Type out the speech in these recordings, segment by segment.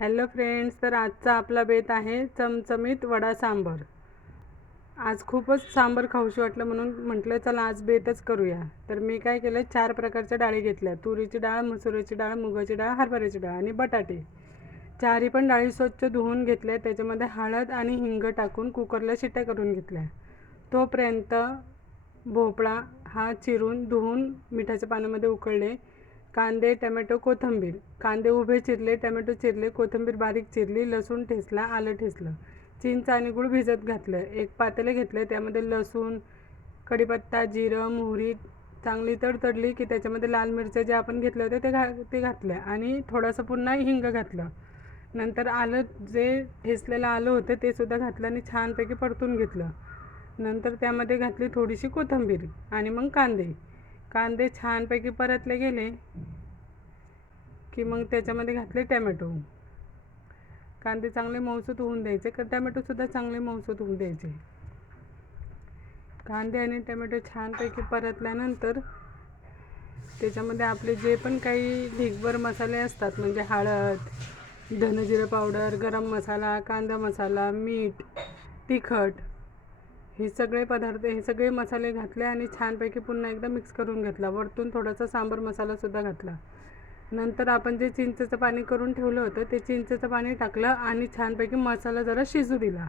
Hello friends, तर आजचा आपला बेत आहे चमचमीत वडा सांबर। आज खूपच सांबर खाऊशी वाटलं म्हणून म्हटलं चला आज बेतच करूया। तर मी काय केलं, 4 प्रकारच्या डाळी घेतल्या। तुरीची डाळ, मसुराची डाळ, मुगाची डाळ, हरभऱ्याची डाळ आणि बटाटे। चारही पण डाळी स्वच्छ धुवून घेतल्या। त्याच्यामध्ये हळद आणि हिंग टाकून कुकरला शिट्ट्या करून घेतल्या। तोपर्यंत भोपळा हा चिरून धुवून मिठाच्या पाण्यामध्ये उकळले। कांदे, टोमॅटो, कोथिंबीर, कांदे उभे चिरले, टोमॅटो चिरले, कोथिंबीर बारीक चिरली, लसूण ठेचला, आलं ठेचलं, चिंच आणि गूळ भिजत घातलं। एक पातेले घेतले, त्यामध्ये लसूण, कढीपत्ता, जिरं, मोहरी चांगली तडतडली की त्याच्यामध्ये लाल मिरच्या जे आपण घेतले होते ते घातल्या आणि थोडंसं पुन्हा हिंग घातलं। नंतर आलं, जे ठेचलेलं आलं होतं ते सुद्धा घातलं आणि छानपैकी परतून घेतलं। नंतर त्यामध्ये घातली थोडीशी कोथिंबीर आणि मग कांदे छानपैकी परतले गेले की मग त्याच्यामध्ये घातले टोमॅटो। कांदे चांगले मऊसूत होऊन द्यायचे, टोमॅटोसुद्धा चांगले मऊसूत होऊन द्यायचे। कांदे आणि टोमॅटो छानपैकी परतल्यानंतर त्याच्यामध्ये आपले जे पण काही ढिगभर मसाले असतात, म्हणजे हळद, धनेजिरे पावडर, गरम मसाला, कांदा मसाला, मीठ, तिखट, हे सगळे मसाले घातले आणि छानपैकी पुन्हा एकदा मिक्स करून घेतला। वरतून थोडासा सांबर मसालासुद्धा घातला। नंतर आपण जे चिंचेचं पाणी करून ठेवलं होतं ते चिंचेचं पाणी टाकलं आणि छानपैकी मसाला जरा शिजू दिला।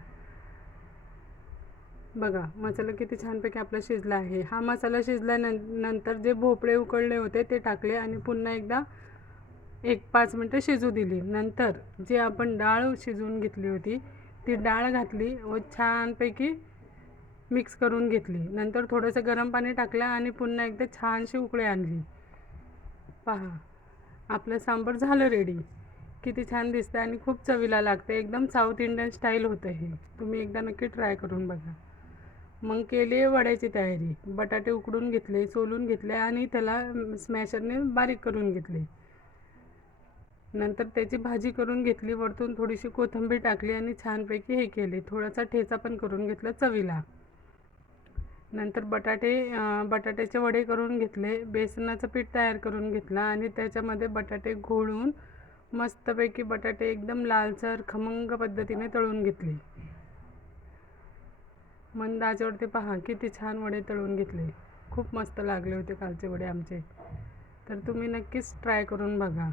बघा मसाला किती छानपैकी आपला शिजला आहे। हा मसाला शिजल्यानंतर जे भोपळे उकळले होते ते टाकले आणि पुन्हा एकदा 5 मिनिटं शिजू दिली। नंतर जे आपण डाळ शिजवून घेतली होती ती डाळ घातली व छानपैकी मिक्स करून घेतली। नंतर थोडंसं गरम पाणी टाकलं आणि पुन्हा एकदा छानशी उकळी आणली। पहा, आपलं सांबर झालं रेडी। किती छान दिसतं आणि खूप चवीला लागतं। एकदम साऊथ इंडियन स्टाईल होतं हे। तुम्ही एकदा नक्की ट्राय करून बघा। मग केली वड्याची तयारी। बटाटे उकडून घेतले, सोलून घेतले आणि त्याला स्मॅशरने बारीक करून घेतले। नंतर त्याची भाजी करून घेतली, वरतून थोडीशी कोथिंबीर टाकली आणि छानपैकी हे केले। थोडासा ठेचा पण करून घेतला चवीला। नंतर बटाट्याचे वडे करून घेतले, बेसनाचं पीठ तयार करून घेतलं आणि त्याच्यामध्ये बटाटे घोळून मस्तपैकी बटाटे एकदम लालसर खमंग पद्धतीने तळून घेतले। मंद आचेवरती पहा किती छान वडे तळून घेतले। खूप मस्त लागले होते कालचे वडे आमचे। तर तुम्ही नक्कीच ट्राय करून बघा।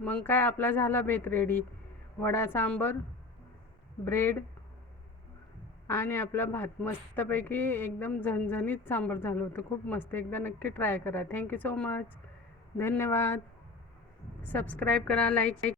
मग काय, आपला झाला बेत रेडी। वडा सांबर, ब्रेड आणि आपला भात मस्तपैकी एकदम झणझणीत सांबर झालं होतं। खूप मस्त, एकदा नक्की ट्राय करा। थँक्यू सो मच, धन्यवाद। सबस्क्राईब करा, लाईक